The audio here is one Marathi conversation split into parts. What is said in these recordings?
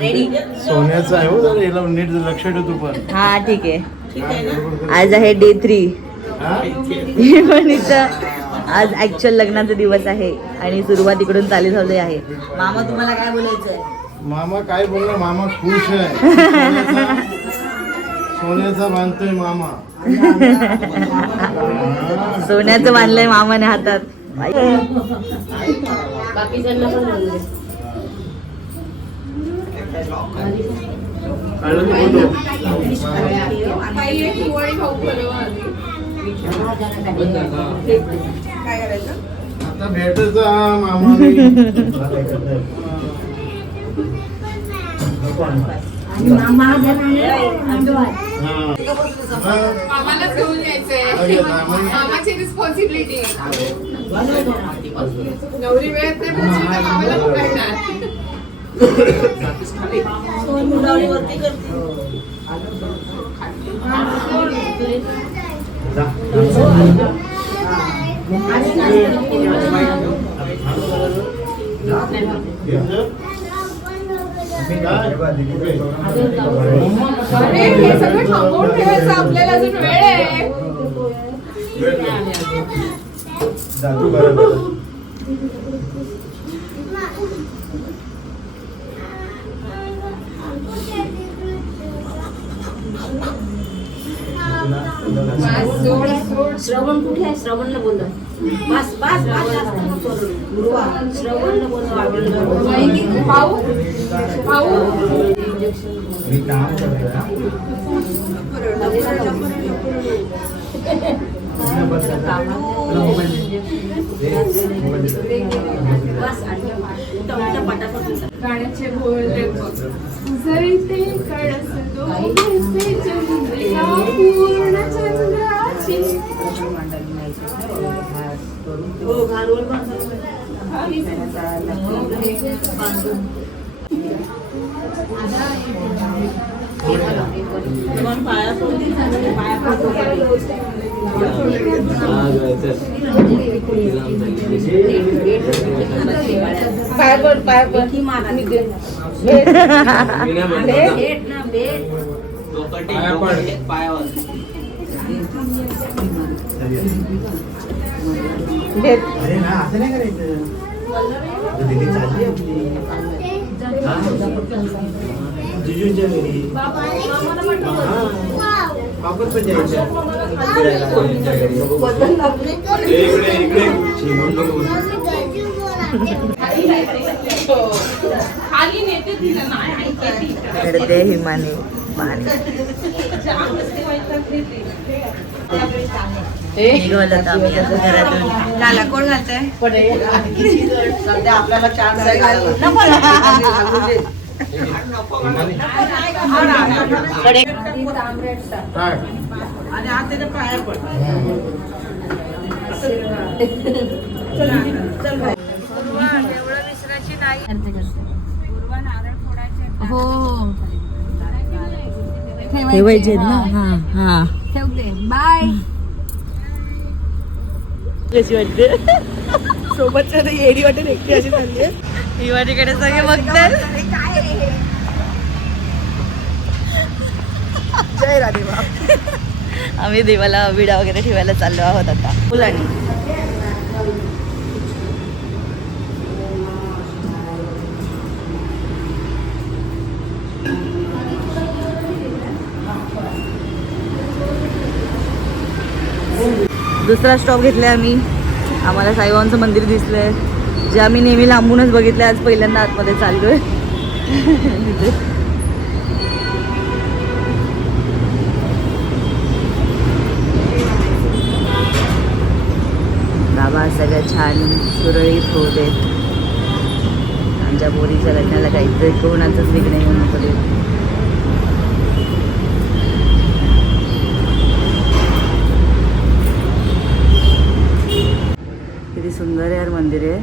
रेडी. सोन्याचं आहे हो, जरा याला नीट लक्ष ठेव तू पण. हा ठीक आहे. आज आहे डे 3. आज ऍक्च्युअल लग्नाचा दिवस आहे आणि सुरुवात इकडून चालू झाली आहे. मामा तुम्हाला काय बोलायचंय? मामा काय बोलला, मामा खुश आहे. सोन्याचा बांधतोय मामा. सोन्याचं बांधलंय मामाने हातात. बाकीच्यांना पण बोलले. आता भेटायचा मामा. मामालाच घेऊन यायचंय. मामाची रिस्पॉन्सिबिलिटी. नवरी वेळेत नाही पोहोचली तर मामाला पकडणार. अरे हे सगळं थांबवून ठेवायचं आपल्याला, अजून वेळ आहे. श्रवण कुठे आहे? श्रवणला बोल. बस बस श्रवणला बोल. पाहू पाहू. गाण्याचे बोलले जळते कळस दोघे चंद्रिका पूर्ण चंद्राची. हिमाने घरातून कोण घालतंय? आपल्याला चान्स आणि आज त्याच्या पाया पड. हो ठेवायचे ना. हा हा ठेवते. बाय. कशी वाटते? सोबतच्या येडी वाटेल एकटी अशी चालली आहे. हिवाडीकडे सगळे बघतात. जय राधेबा. आम्ही देवाला विडा वगैरे ठेवायला चाललो आहोत आता मुलांनी. दुसरा स्टॉप घेतलाय आम्ही. आम्हाला साईबाबांचं मंदिर दिसलंय, जे आम्ही नेहमी लांबूनच बघितलंय. आज पहिल्यांदा आतमध्ये चाललोय. बाबा सगळं छान सुरळीत होऊ देत. आमच्या पोरीच्या लग्नाला काहीतरी कोणाचंच विघ्न येऊ नको देत. किती सुंदर यार मंदिर आहे.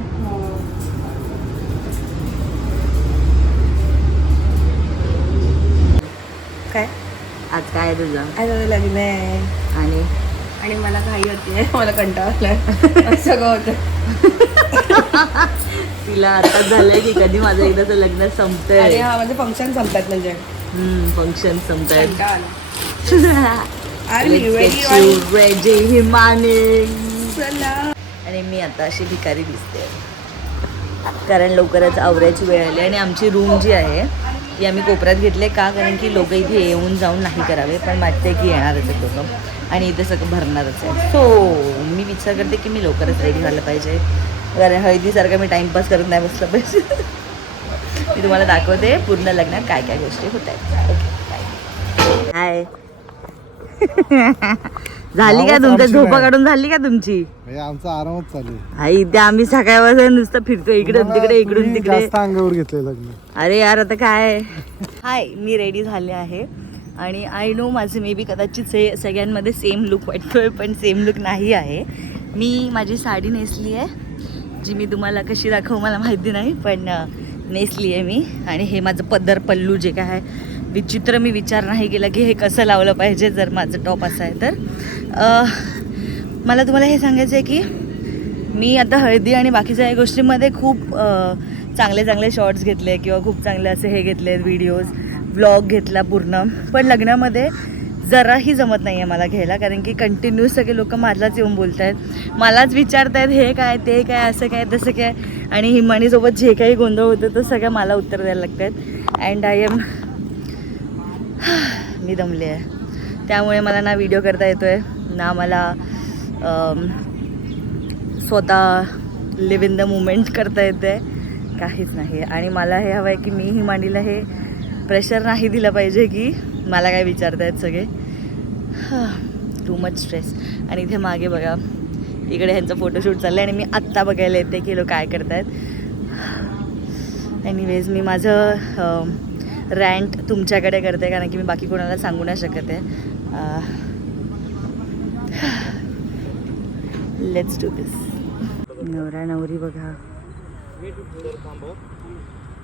काय आज काय आहे तुझं? आज लग्न आहे आणि आणि मला घाई होती, मला कंटाळा आलाय. सगळं होतं. तिला आता झालंय की कधी माझं एकदाच लग्न अरे संपतंय. हा म्हणजे फंक्शन संपतात म्हणजे फंक्शन संपतायत. आणि रेडी हिमानी. चला आणि मी आता अशी भिकारी दिसते कारण लवकरच आवरायची वेळ आली. आणि आमची रूम जी आहे ती आम्ही कोपऱ्यात घेतले का, कारण की लोक इथे येऊन जाऊन नाही करावे, पण वाटते की येणारच आहेत लोक आणि इथे सगळं भरणारच आहे. सो मी विचार करते की मी लवकरच रेडी व्हायला पाहिजे, कारण हळदीसारखं मी टाईमपास करत नाही बसलं पाहिजे. मी तुम्हाला दाखवते पूर्ण लग्नात काय काय गोष्टी होत आहेत. Okay hi. झाली का तुमच्या झोपा काढून झाली का तुमची? आमचा आरामच चालू आहे. आई इथे आम्ही सकाळपासून नुसतं फिरतो इकडून तिकडे इकडून तिकडे. जास्त अंगावर घेतलंय लग्न. अरे यार आता काय. हाय, मी रेडी झाले आहे आणि आय नो माझे मे बी कदाचित सगळ्यांमध्ये सेम लुक वाटतोय, पण सेम लुक नाही आहे. मी माझी साडी नेसली आहे जी मी तुम्हाला कशी दाखवू मला माहिती नाही, पण नेसली आहे मी. आणि हे माझं पदर पल्लू जे काय आहे विचित्र, मी विचार नाही केला की हे कसं लावलं पाहिजे जर माझं टॉप असं आहे तर. मला तुम्हाला हे सांगायचं आहे की मी आता हळदी आणि बाकीच्या या गोष्टींमध्ये खूप चांगले चांगले शॉर्ट्स घेतले किंवा खूप चांगले असे हे घेतले व्हिडिओज, व्लॉग घेतला पूर्ण, पण लग्नामध्ये जराही जमत नाही आहे मला घ्यायला, कारण की कंटिन्यू सगळे लोक माझलाच येऊन बोलत आहेत, मलाच विचारत आहेत हे काय ते काय असं काय तसं काय. आणि हिमानीसोबत जे काही गोंधळ होतं तर सगळं मला उत्तर द्यायला लागत आहेत. अँड आय एम मी दमले आहे, त्यामुळे मला ना व्हिडिओ करता येतो आहे ना मला स्वतः लिव इन द मुमेंट करता येतं आहे, काहीच नाही. आणि मला हे हवं आहे की मी हिमानीला हे प्रेशर नाही दिलं पाहिजे की मला काय विचारतायत सगळे. Too much stress. आणि इथे मागे बघा इकडे ह्यांचं फोटोशूट चाललं आहे आणि मी आत्ता बघायला येते की लोक काय करत आहेत. एनिवेज मी माझं रँट तुमच्याकडे करते कारण की मी बाकी कोणाला सांगू नाही शकत आहे. लेट्स डू दिस. नवरा नवरी बघा.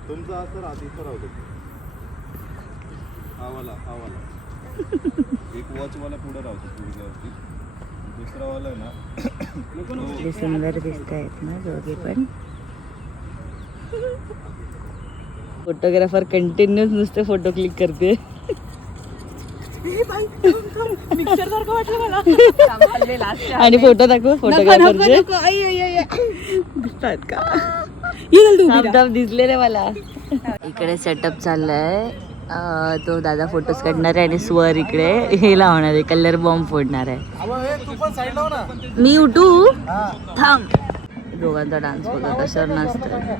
तुमचा असं राहते इथं राहतो. आवाला एक वॉचवाला पुढे राहतो पुढच्यावरती, दुसरा वाला आहे ना. किती सुंदर दिसत आहेत ना दोघे पण. फोटोग्राफर कंटिन्यूस नुसते फोटो क्लिक करते. मिक्सर सारखं वाटलं मला. आणि फोटो दाखव फोटोग्राफरचे दिसतात का? धब दिसले रे मला. इकडे सेटअप चाललाय. तो दादा फोटोज काढणार आहे आणि स्वर इकडे हे लावणार आहे, कलर बॉम्ब फोडणार आहे. तू पण साईड लाव ना. मी उठू थांब. दोघांचा डान्स बघा कशावर नाचतोय.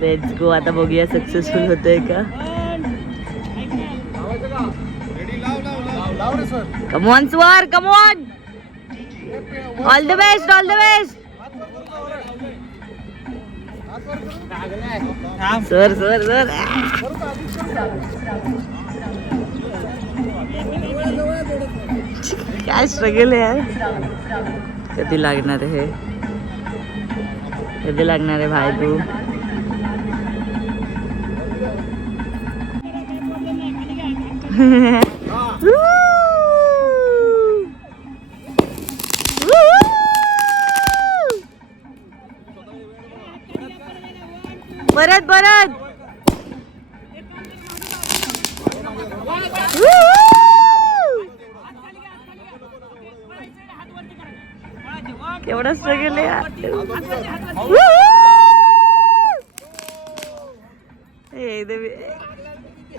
Let's go. आता बघूया सक्सेसफुल होतोय का. कम ऑन स्वर, come on. All the best, all the best. Sir sir sir. काय स्ट्रगल आहे यार. कधी लागणार आहे हे, कधी लागणार आहे भाई तू. परत परत. केवढा स्ट्रगल आहे यार.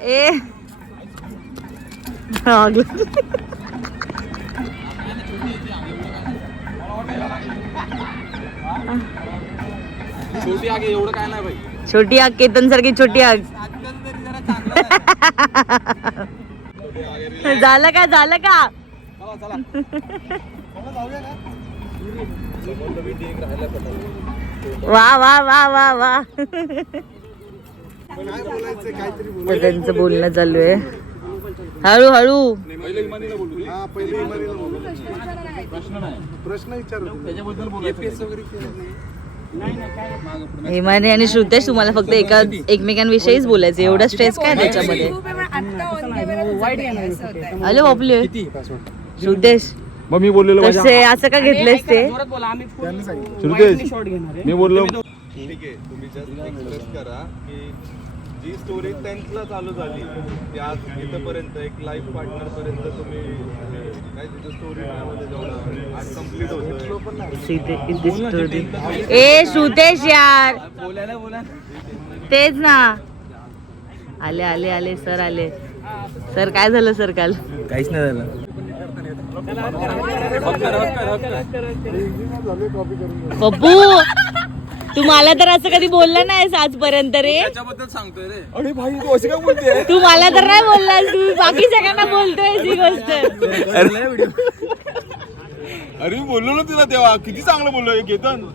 ए छोटी आग एवढं काय नाही भाई. छोटी आग केतन सारखी छोटी आग. झालं का झालं का. वा वा वा वा वा. त्यांचं बोलणं चालू आहे. हळूहळू. प्रश्न विचार. हिमानी आणि श्रुतेश तुम्हाला फक्त एकमेकांविषयीच बोलायचं, एवढा स्ट्रेस काय त्याच्यामध्ये. हॅलो बापले श्रुतेश मग मी बोललेलो माझ्या तसे असं का घेतलेस ते श्रुतेश मी बोललो ठीक आहे तुम्ही जस्ट एक्सप्रेस करा की जी स्टोरी टेन्थला चालू झाली ती आज इथपर्यंत एक लाईफ पार्टनर पर्यंत तुम्ही काय तिचं स्टोरी जेवढा आज कम्प्लीट होते ए श्रुतेश यार तेच ना आले आले आले सर आले सर काय झालं सर काल काहीच नाही झालं. पप्पू तू मला तर असं कधी बोलला नाहीस आजपर्यंत रे त्याच्याबद्दल सांगतोय रे. अरे भाई तू असं काय बोलते? तू मला तर नाही बोललास तू बाकी सगळ्यांना बोलतोय ही गोष्ट अरे मी बोललो ना तिला तेव्हा किती चांगलं बोललो केतन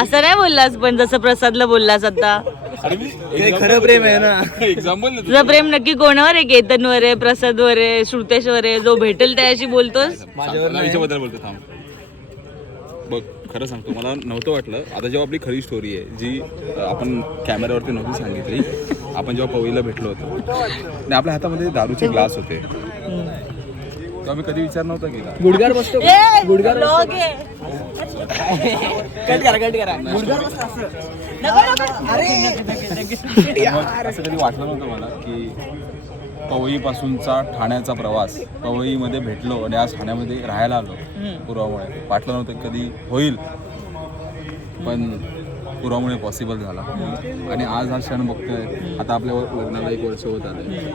असं नाही बोललास पण जसं प्रसादला बोललास आता अरे मी ते खरं प्रेम आहे ना. एक्झाम्पल तुझं प्रेम नक्की कोणावर आहे केतनवर आहे प्रसादवर आहे श्रुतेशवर आहे जो भेटेल त्याशी बोलतोस माझ्यावर नाही. बद्दल बोलतो थांब बघ खरं सांगतो मला नव्हतं वाटलं आता जेव्हा आपली खरी स्टोरी आहे जी आपण कॅमेऱ्यावरती नव्हती सांगितली आपण जेव्हा पवईला भेटलो होतो आणि आपल्या हातामध्ये दारूचे ग्लास होते तेव्हा मी कधी विचार नव्हता केला गुडघार बसतो. गुडघार Vlog आहे. कट करा कट करा. गुडघार बसतो असं. असं कधी वाटलं नव्हतं मला की पवईपासूनचा ठाण्याचा प्रवास पवईमध्ये भेटलो आणि आज ठाण्यामध्ये राहायला आलो पुरामुळे वाटलं नव्हतं कधी होईल पण पुरामुळे पॉसिबल झाला आणि आज हा क्षण बघतोय आता आपल्या लग्नाला 1 वर्ष होत आलंय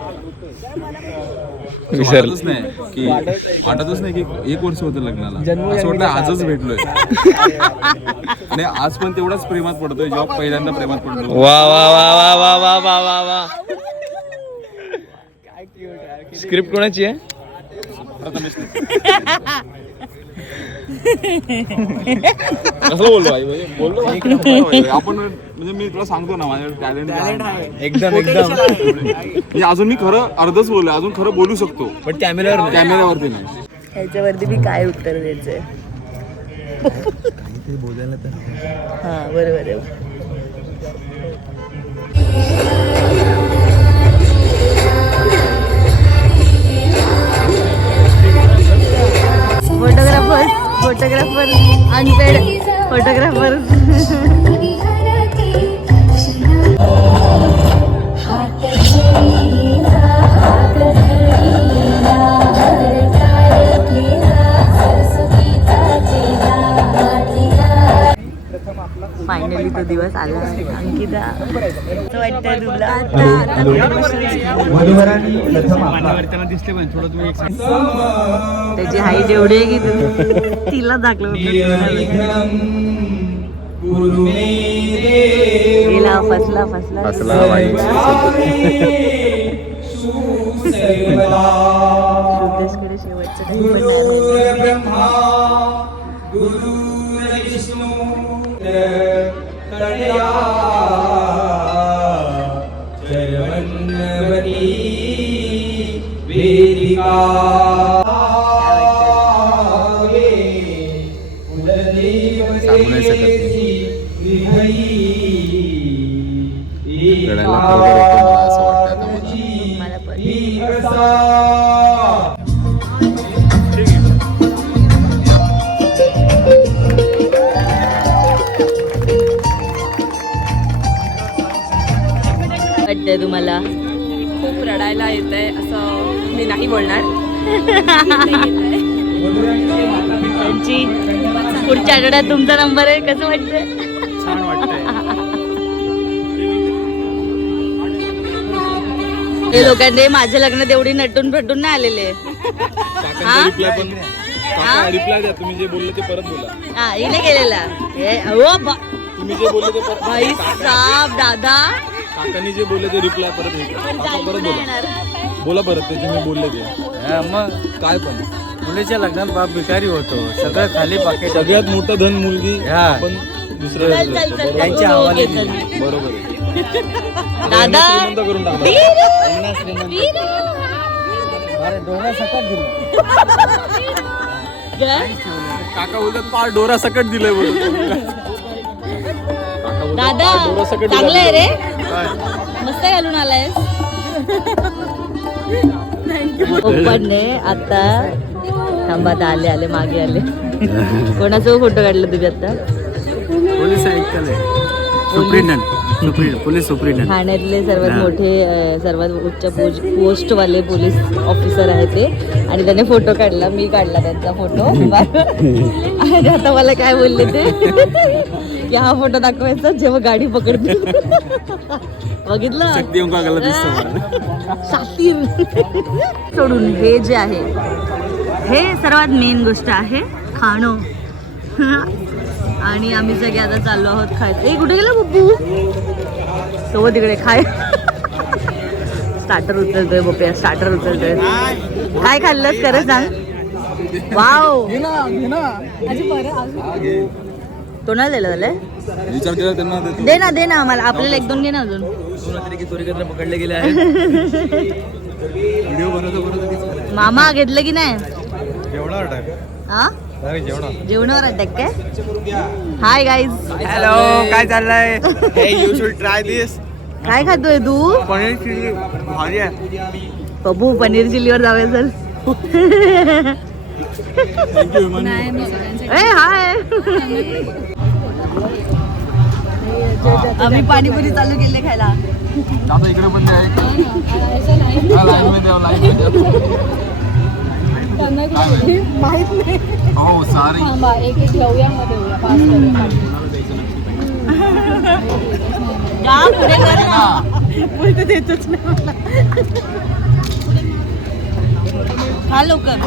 वाटतच नाही की 1 वर्ष होतं लग्नाला असं वाटतं आजच भेटलोय आणि आज पण तेवढाच प्रेमात पडतोय जेव्हा पहिल्यांदा प्रेमात पडलो वा वा वा वा वा वा वा वा वा. स्क्रिप्ट कोणाची आहे? कसं बोललो आई म्हणजे बोललो आपण म्हणजे मी तुला सांगतो ना माझ्याकडे टॅलेंट आहे एकदम एकदम. म्हणजे अजून मी खरं अर्धच बोललो अजून खरं बोलू शकतो पण कॅमेऱ्यावर कॅमेऱ्यावरती नाही ह्याच्यावरती मी काय उत्तर द्यायचंय काहीतरी बोलायला तर हा बरोबर आहे फोटोग्राफर अनपेड फोटोग्राफर फायनली तो दिवस आला अंकिता असं वाटतंय तुला त्याची हाईट एवढी आहे की तू तिला दाखलं गेला फसला श्रुतेशकडे शेवटचं काही पण सांगू नाही शकत रडायला खरोखर येतं मला असं वाटतं आता मला पण वाटतंय तुम्हाला खूप रडायला येतंय असं मी नाही बोलणार. त्यांची पुढच्या आठवड्यात तुमचा नंबर आहे कसं वाटतंय छान वाटतंय. हे लोकांनी माझ्या लग्नात एवढी नटून फटून नाही आलेले रिप्लाय द्या तुम्ही जे बोलले ते परत बोला हा हिने केलेला तुम्ही जे बोलले ते भाई साहेब दादा काकांनी जे बोलले ते रिप्लाय परत परत बोला परत ते जे मी बोलले ते मग काय पण मुलीच्या लग्नात बाप भिकारी होतो सगळं खाली पाकिट. सगळ्यात मोठं धन मुलगी हा. पण दुसरं त्यांच्या हवाले दिली. बरोबर आहे दादा श्रीमंत करून टाकला अरे डोळा सकट दिलं. काका बोलतात पार डोरा सकट दिलंय बोलतो दादा चांगलं आहे रे मस्त घालून आलायस पप्पाने आता थांबा आता आले आले मागे आले. कोणाचा फोटो काढला तुम्ही आता? पोलीस आयुक्त पोलीस सुप्रिंटेंडंट ठाण्यातले सर्वात मोठे सर्वात उच्च पोस्टवाले पोलीस ऑफिसर आहे ते. आणि त्याने फोटो काढला, मी काढला त्यांचा फोटो. आणि आता मला काय बोलले ते की हा फोटो दाखवायचा जेव्हा गाडी पकडते. बघितलं शातीर. सोडून हे जे आहे हे सर्वात मेन गोष्ट आहे खाणं. आणि आम्ही सगळे आता चाललो आहोत खायचं. ए कुठे गेला बप्पू? तो तिकडे खाय. स्टार्टर उचलतोय बप्प्या, स्टार्टर उचलतोय. काय खाल्लंस खरं सांग. वाव, तो नाही दिला झालंय. विचार केला त्यांना दे ना दे ना मला, आपल्याला 1-2 घे ना अजून. पकडले गेले आहे. मामा घेतलं की नाही? जेवणावर हा जेवणावर अटॅक काय? Hi guys. हॅलो, काय चाललंय? यू शुड ट्राय दिस. काय खातोय तू? पनीर चिली भारी आहे. बबू पनीर चिल्लीवर जाऊया चल. ए हाय. आम्ही पाणीपुरी चालू केले खायला. आता इकडे पण आहे. लाईन मध्ये द्या, लाईन मध्ये द्या. माहित नाही. हो सारी एक एक घेऊया मध्ये पास करूया. जा पुढे कर ना. बोलते देतच नाही मला. खा लवकर.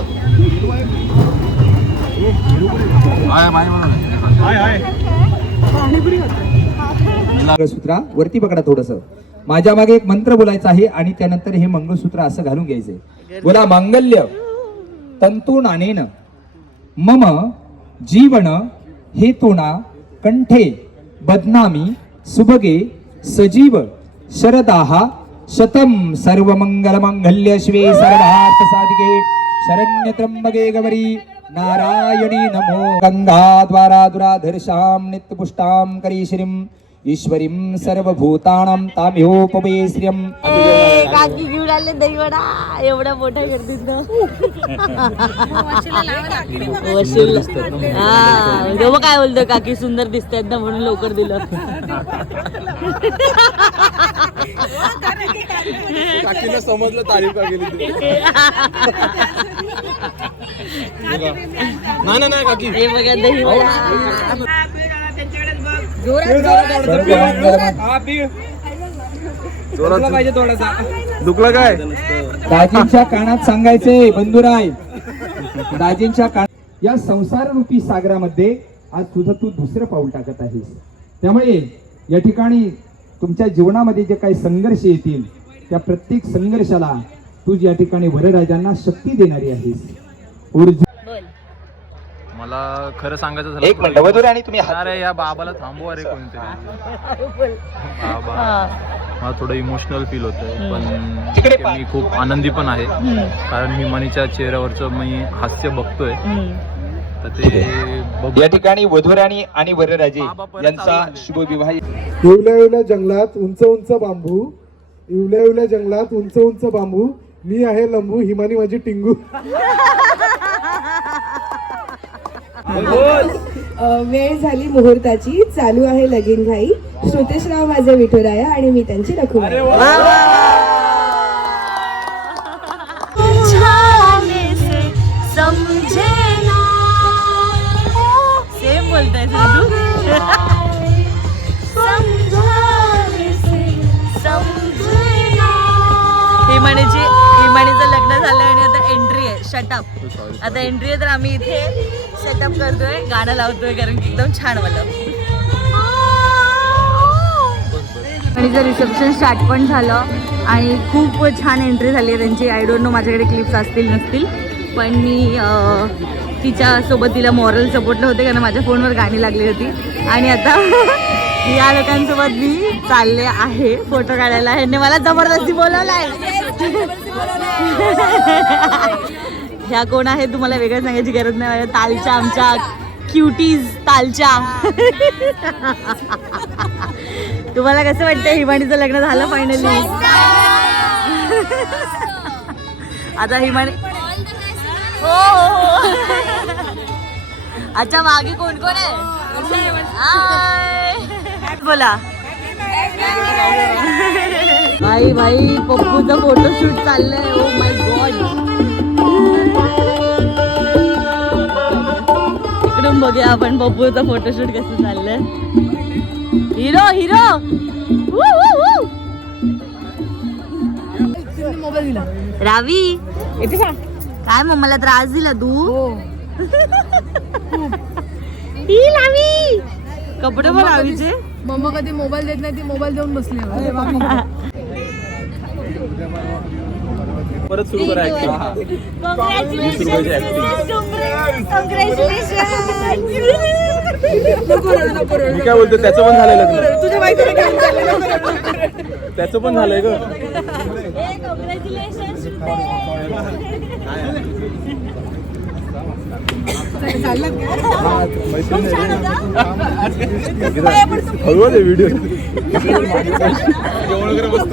आहे माही म्हणून मंगळसूत्र वरती पकडा थोडस. माझ्या मागे एक मंत्र बोलायचा आहे आणि त्यानंतर हे मंगळसूत्र असं घालून घ्यायचंय. बोला मांगल्य तंतू नानेन मम जीवन हेतुना कंठे बदनामी सुभगे सजीव शरदाहा शतम सर्वमंगलमंगल्य शिवे सर्वार्थ साधिके शरण्य त्र्यंबके गौरी नारायणी नमो. गंगाद्वारा दुराधर्षां नित्यपुष्टां करीश्रीं ईश्वरीं सर्वभूतानां ताम्योपवे श्रियं. काकी घेऊन आले दहीवडा एवढ्या मोठ्या गर्दीत. वशील हा तेव्हा काय बोलतोय काकी सुंदर दिसतायत ना म्हणून लवकर दिलं. काकीला समजलं तारीफ का गेली. नाही काकी हे बघा दहीवडा. दुखलं काय? दाजींच्या कानात सांगायचंय बंधुराय, दाजींच्या कानात या संसार रूपी सागरामध्ये आज तुझं तू दुसरं पाऊल टाकत आहेस. त्यामुळे या ठिकाणी तुमच्या जीवनामध्ये जे काही संघर्ष येतील त्या प्रत्येक संघर्षाला तू या ठिकाणी वरराजांना शक्ती देणारी आहेस. मला खरं सांगायचं झालं एक मिनिट वधूर आणि तुम्ही अरे या बाबाला थांबवा रे कोणतरी. बाबा मला थोडं इमोशनल फील होतंय पण मी खूप आनंदी पण आहे कारण हिमानीच्या चेहऱ्यावरचं मी हास्य बघतोय. तर ते या ठिकाणी वधूराणी आणि वरराजे यांचा शुभविवाह. इवल्या इवल्या जंगलात उंच उंच बांबू, इवल्या इवल्या जंगलात उंच उंच बांबू, मी आहे लंबू, हिमानी माझी टिंगू. वेळ झाली मुहूर्ताची, चालू आहे लगीन घाई. श्रोतेश्राव माझे विठुराया आणि मी त्यांची रखुमाई. सेम बोलताय हिमानीचं लग्न झालं आणि आता एंट्री आहे. शटअप आता एंट्री आहे तर आम्ही इथे सेटअप करतोय, गाणं लावतोय कारण की एकदम छान वाटलं. आणि रिसेप्शन स्टार्ट पण झालं आणि खूप छान एंट्री झाली आहे त्यांची. आय डोंट नो माझ्याकडे क्लिप्स असतील नसतील पण मी तिच्यासोबत तिला मॉरल सपोर्टला होते कारण माझ्या फोनवर गाणी लागली होती. आणि आता या लोकांसोबत मी चालले आहे फोटो काढायला. ह्यांनी मला जबरदस्ती बोलवलाय. ह्या कोण आहे तुम्हाला वेगळं सांगायची गरज नाही. तालच्या आमच्या क्युटीज तालच्या. तुम्हाला कसं वाटतं हिमानीचं लग्न झालं फायनली? आता हिमानी अच्छा मागे कोण कोण आहे हाय. बोला भाई भाई पप्पूचा फोटोशूट चाललंय. Oh my God. इकडून बघूया आपण पप्पूचा फोटोशूट कसं चाललंय. Hero hero. रावी काय मम्माला त्रास दिला तू. ही लावी कपडे पण लावीचे. मम्मा कधी मोबाईल देत नाही ती मोबाईल देऊन बसली परत सुरू करा ऍक्टिंग. मी काय बोलतो त्याचं पण झालंय लग्न. तुझ्या बायकोने काम झालं. त्याचं पण झालंय ग. हळूच आहे व्हिडिओ. जेवण वगैरे मस्त.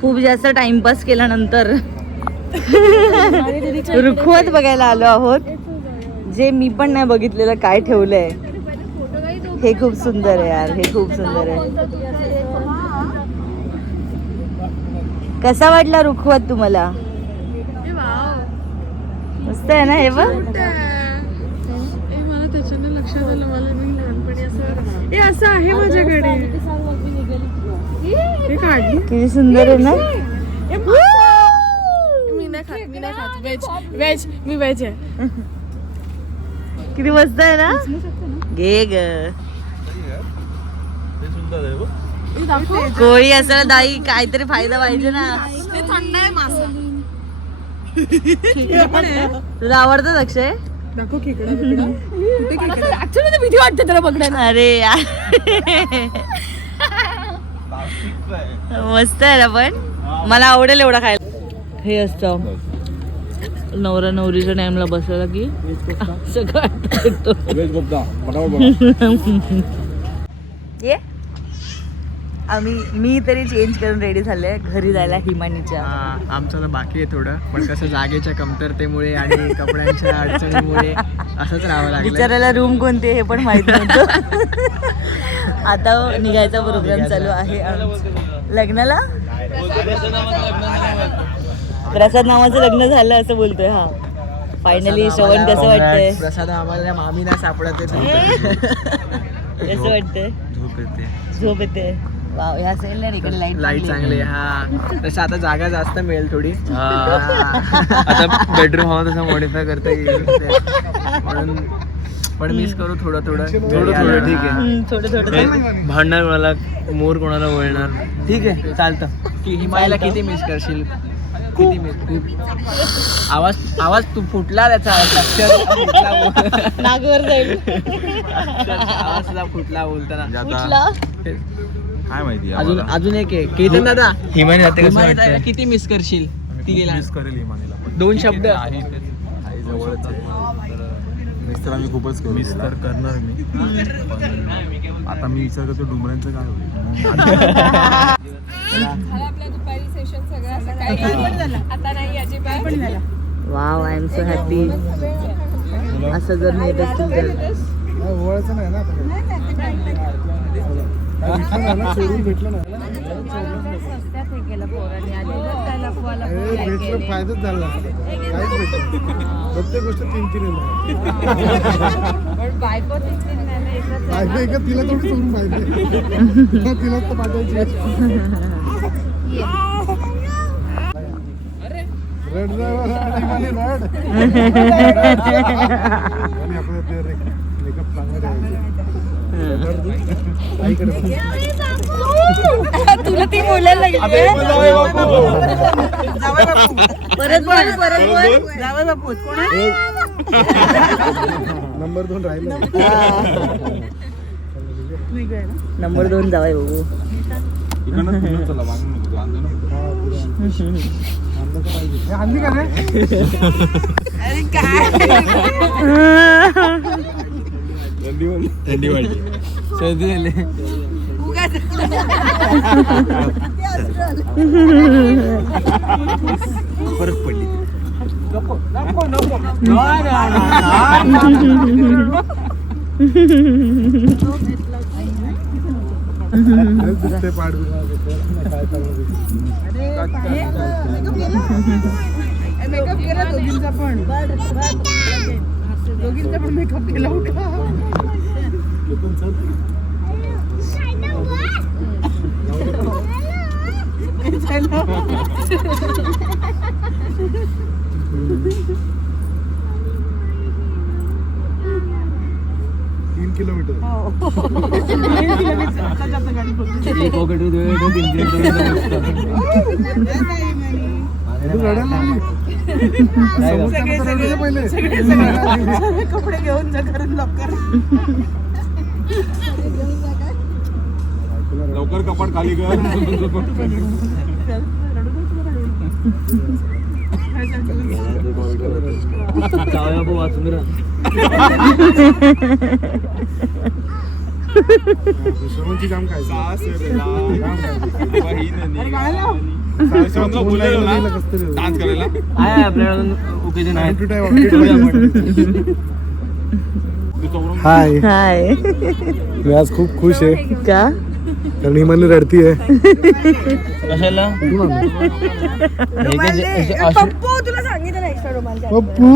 खूप जास्त टाइमपास केल्यानंतर रुखवत बघायला आलो आहोत. जे मी पण नाही बघितलेलं काय ठेवलंय. हे खूप सुंदर आहे यार. हे खूप सुंदर आहे. कसा वाटला रुखवत तुम्हाला. मस्त आहे ना हे बघ. मला त्याच्यानं लक्षात आलं. मला मी लहानपणी असं हे असं आहे माझ्याकडे. हे काढली किती सुंदर आहे ना. मी नाही खात व्हेज व्हेज मी व्हेज आहे. किती मस्त आहे ना. घे ग. कोळी असं दाई काहीतरी फायदा पाहिजे ना. ते थंड आहे मासा. तुला आवडतं अक्षय. दाखव खेकडा बिकडा. ऍक्च्युअली भीती वाटते त्याला बघण्याला. अरे यार मस्त आहे ना. पण मला आवडेल एवढा खायला. हे असतं नवरा नवरीच्या टाइमला बसवला की सगळं ये. मी तरी चेंज करून रेडी झाले घरी जायला हिमानीच्या. आमचं तर बाकी आहे थोडं. पण कसं जागेच्या कमतरतेमुळे आणि कपड्यांच्या अडचणीमुळे असंच राहावं लागलं. विचारायला रूम कोणते हे पण माहित नव्हतं. आता निघायचा प्रोग्राम चालू आहे. लग्नाला प्रसाद नावाचं लग्न झालं असं बोलतोय. हा फायनली. श्रवण कसं वाटतंय. प्रसाद आम्हाला मामी नाही सापडत आहे. कसं वाटतंय. झोप येते. झोप येते. वाव ह्या साईड नाही इकडे लाईट चांगली. हा तसं आता जागा जास्त मिळेल थोडी. आता बेडरूम हवा तसा मॉडिफाय करता येईल म्हणून पण मिस करू थोडं थोडं. थोडं ठीक आहे. थोडं थोडं भांडणार कोणाला मोर कोणाला वळणार. ठीक आहे चालतं. की हिमालयाला किती मिस करशील. किती मिस. आवाज तू फुटला त्याचा. नागवर जाईल. आवाज तुला फुटला बोलताना. कुठला काय माहिती अजून एक आहे केतन दादा. हिमानी जाते कसं हिमालयात वाटतं. किती मिस करशील. ती गेला. मिस करेल इमानीला पण. 2 शब्द. आई जवळच आहे. मिस तर आम्ही खूपच करू. मिस तर करणार मी. पण आता मी विचार करतो डुमऱ्यांचं काय होईल. झालं आपलं दुपारी सेशन सगळं सकाळी. आता नाही अजिबात. Wow I am so happy. असं जर नेत असतील तर. ओळखचं नाही ना सोडून भेटलं ना. भेटलं फायदाच झाला. काहीच भेटलं. प्रत्येक गोष्ट 3-3 बायको एकच. तिला थोडी सोडून पाहिजे. तिलाच तर पाठवायची. रड रड. आपलं ते मेकअप चांगलं तुला ती बोलायला लागली. परत बोल परत बोल. जावई बापू कोण आहे. नंबर 2 राहिलं. नंबर 2 जावई बापू. इकडनं पुढं चला मागून नको तू आणतो ना आणली का रे थंडी वाढली सर्दी झाली परत पडली ते पाठ मेकअप केला दोघींचा पण मेकअप केला होता किलोमीटर कपडे घेऊन जा करून लवकर लवकर कपाट खाली कर श्रवणची काम काय डान्स करायला हाय हाय मी आज खूप खुश आहे का कारण हिमानी रडती आहे कशाला पप्पू तुला सांगितलं एक्स्ट्रा रुमाल पप्पू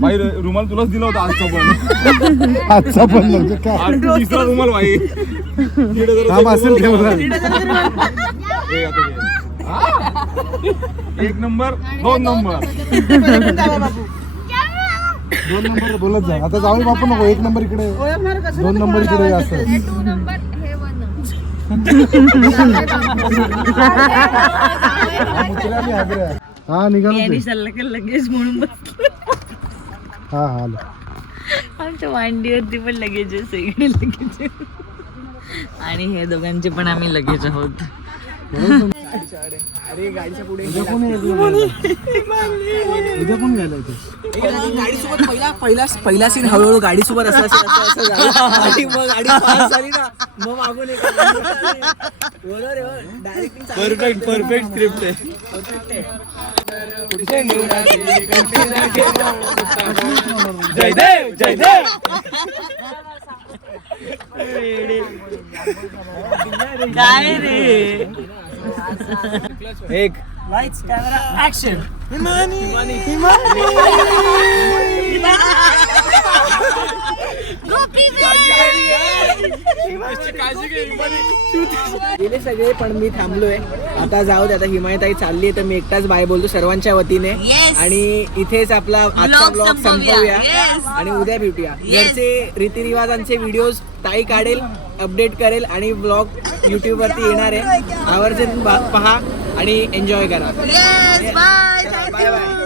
बाई रुमाल तुलाच दिला होता आजचा पण आजचा पण म्हणजे काय आज तू तिसरा रुमाल बाई काम असेल ठेवला ए, आता घे. एक नंबर 2 नंबर 2 नंबर बोलत जा आता जाऊ बापू नको 1 नंबर इकडे 2 नंबर इकडे असं हा निघाल यांनी सल्ला लगेच म्हणून बसलो हा हा आलो. आमच्या मांडीवरती पण लगेच आहे, सगळे लगेच आहे. आणि हे दोघांचे पण आम्ही लगेच आहोत. अरे गाडीच्या पुढे उद्या कोण गेलं इथे गाडीसोबत पहिला सीन हळूहळू गाडीसोबत असं आणि मग गाडी पास झाली ना मग मागून परफेक्ट स्क्रिप्ट आहे. जयदेव जयदेव काय रे एक लाईट्स कॅमेरा ऍक्शन. गेले सगळे पण मी थांबलोय आता. जाऊ दे आता. हिमायताई चालली आहे तर मी एकटाच बाय बोलतो सर्वांच्या वतीने. आणि इथेच आपला आजचा ब्लॉग संपवूया आणि उद्या भेटूया. घरचे रीतिरिवाजांचे व्हिडिओज ताई काढेल, अपडेट करेल आणि ब्लॉग युट्यूब वरती येणार आहे. आवर्जून पहा आणि एन्जॉय करा. Bye bye.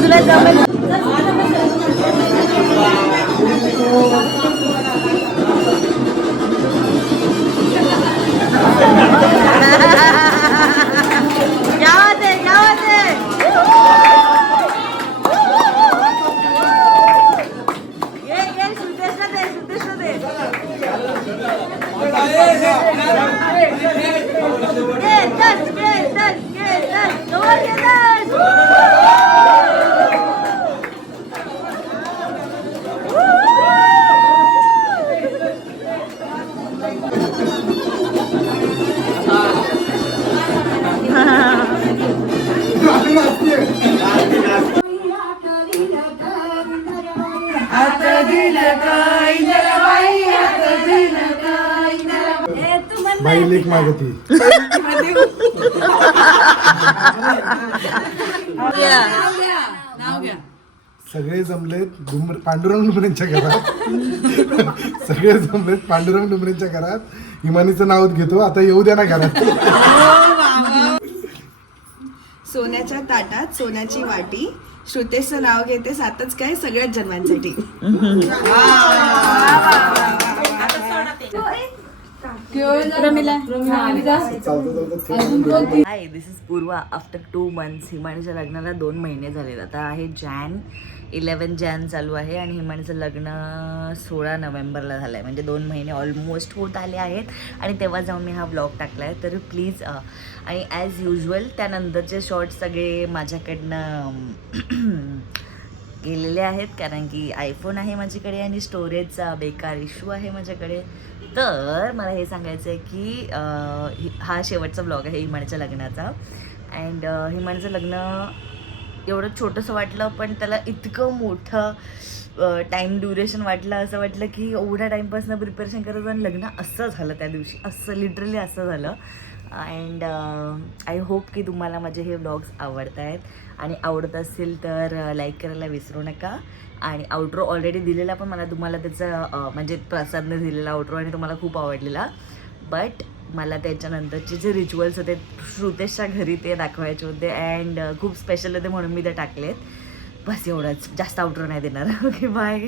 तुला जमेल बाई लेख मागती सगळे जमलेत पांडुरंग डुमरेंच्या घरात. सगळे जमलेत पांडुरंग डुमरेंच्या घरात. हिमानीचं नाव घेतो, आता येऊ द्या ना घरात. सोन्याच्या ताटात सोन्याची वाटी, श्रुतेशचं नाव घेते सातच काय सगळ्याच जन्मांसाठी. हाय, दिस इज पूर्वा. आफ्टर 2 months हिमानीच्या लग्नाला 2 महिने झालेत. आता आहे 11 जॅन चालू आहे आणि हिमानीचं लग्न 16 नोव्हेंबरला झालं आहे. म्हणजे 2 महिने ऑलमोस्ट होत आले आहेत आणि तेव्हा जाऊन मी हा ब्लॉग टाकला आहे. तर प्लीज आणि ॲज युजल त्यानंतरचे शॉर्ट्स सगळे माझ्याकडनं गेलेले आहेत, कारण की आयफोन आहे माझ्याकडे आणि स्टोरेजचा बेकार इश्यू आहे माझ्याकडे. तर मला हे सांगायचं आहे की हा शेवटचा ब्लॉग आहे हिमानीच्या लग्नाचा. अँड हिमानीचं लग्न एवढं छोटंसं वाटलं, पण त्याला इतकं मोठं टाईम ड्युरेशन वाटलं. असं वाटलं की एवढ्या टाईमपासून प्रिपरेशन करत आणि लग्न असं झालं त्या दिवशी, असं लिटरली असं झालं. अँड आय होप की तुम्हाला माझे हे ब्लॉग्स आवडत आहेत आणि आवडत असतील तर लाईक करायला विसरू नका. आणि आउट्रो ऑलरेडी दिलेला, पण मला तुम्हाला त्याचा म्हणजे प्रसादने दिलेला आउट्रो आणि तुम्हाला खूप आवडलेला. बट मला त्याच्यानंतरचे जे रिच्युअल्स होते श्रुतेशच्या घरी ते दाखवायचे होते अँड खूप स्पेशल होते म्हणून मी ते टाकलेत. बस एवढंच, जास्त आउट्रो नाही देणार. Okay bye.